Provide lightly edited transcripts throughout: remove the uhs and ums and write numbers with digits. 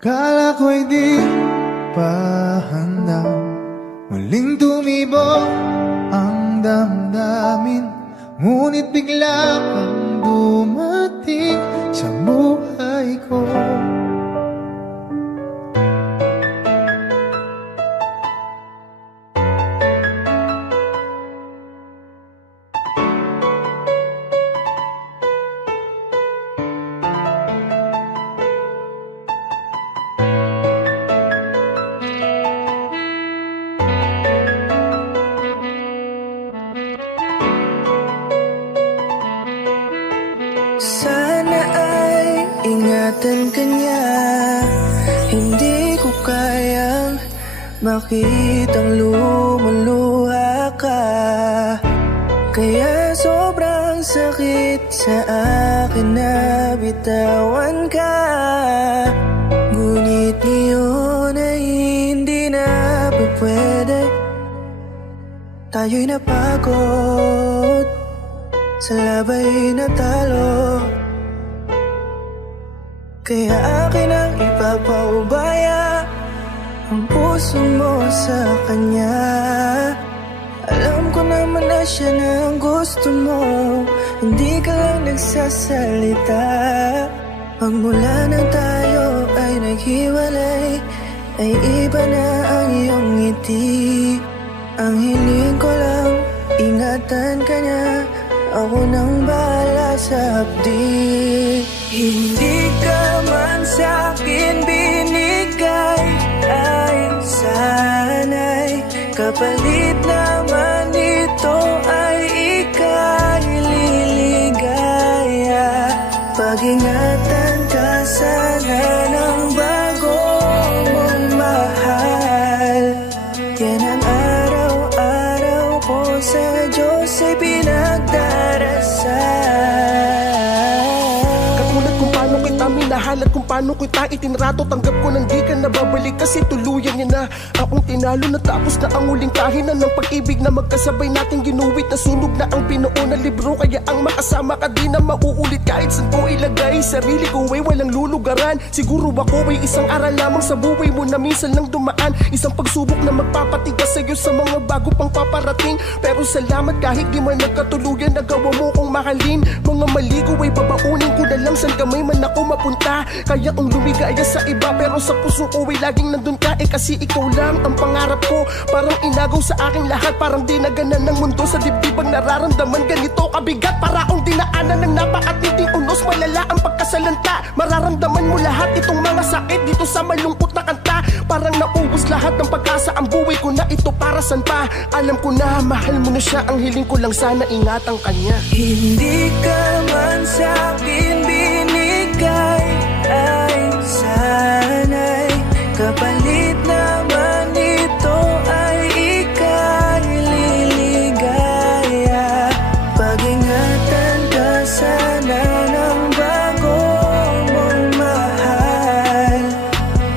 Kala ko'y di pa handa, muling tumibok ang damdamin. Ngunit bigla kang dumating sa buhay ko. Sana ay ingatan ka niya. Hindi ko kayang makitang lumuluha ka. Kaya sobrang sakit sa akin na bitawan ka. Ngunit ngayon ay hindi na pwede. Tayo'y napagod sa labay na talo. Kaya akin ang ipapaubaya ang puso mo sa kanya. Alam ko naman na siya na ang gusto mo, hindi ka lang nagsasalita. Pagmula nang tayo ay naghiwalay, ay iba na ang iyong ngiti. Ang hiling ko lang, ingatan ka niya. Ako nang bahala sa hapdi. Hindi ka man sa'kin binigay, ay sana'y kapalit naman ito ay ika'y liligaya. Pag-ingatan ka sana ng bago mong mahal. Yan ang araw-araw ko sa Diyos ay pinagdarasal. Katulad kung paano kita minahal at kung paano kita itinrato, tanggap ko nang di ka nababalik kasi tuluyan niya na akong tinalo. Natapos na ang huling kahinan ng pag-ibig na magkasabay nating ginuwit. Nasunog na ang pinuo na libro, kaya ang makasama ka di na mauulit. Kahit saan ko ilagay sarili ko ay walang lulugaran. Siguro ako ay isang aral lamang sa buhay mo na minsan lang dumaan. Isang pagsubok na magpapatigas sa'yo sa mga bago pang paparating. Pero salamat kahit di man nagkatuluyan, nagawa mo kong mahalin. Mga mali ko ay babaunin ko na lang saan kamay man ako mapunta. Kaya ang lumigaya sa iba pero sa puso ko ay laging nandun ka. Kasi ikaw lang ang pangarap ko. Parang inagaw sa aking lahat, parang dinaganan ng mundo sa dibdib ang nararamdaman. Ganito kabigat para akong dinaanan ng napakatinding unos. Malala ang pagkasalanta, mararamdaman mo lahat itong mga sakit dito sa malungkot na kanta. Parang naubos lahat ng pag-asa, ang buhay ko na ito para saan pa. Alam ko na mahal mo na siya, ang hiling ko lang sana ingatan kanya. Hindi ka man sa'kin binigay, ay sana'y kapalit naman ito ay ika'y liligaya. Pag-ingatan ka sana ng bago mong mahal.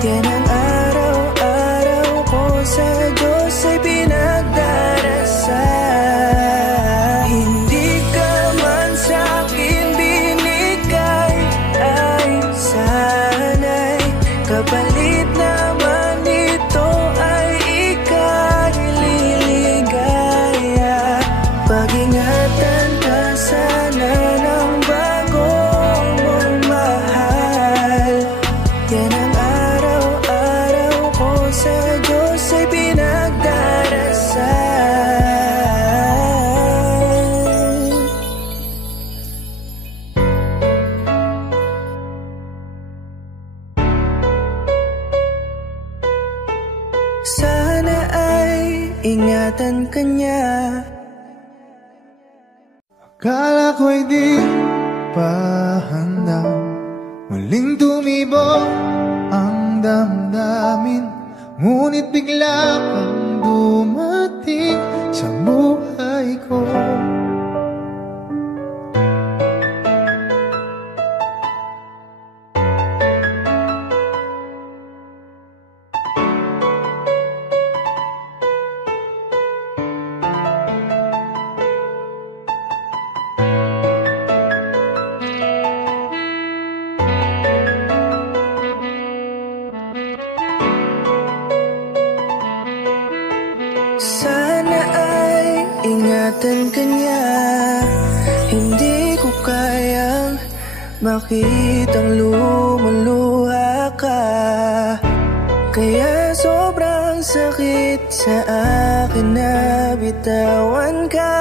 Yan ang araw-araw ko sa Diyos ay pinagdarasal. Hindi ka man sa'kin binigay, ay sana'y kapalit naman ito ay ika'y liligaya. Pag-ingatan ka sana ng bago mong mahal. Yan ang araw-araw ko sa Diyos ay pinagdarasal. Sana ay ingatan ka niya. Akala ko'y di pa handa, muling tumibok ang damdamin. Ngunit bigla kang dumating sa buhay ko. Masasaktan ka niya. Hindi ko kayang makitang lumuluha ka. Kaya sobrang sakit sa akin na bitawan ka.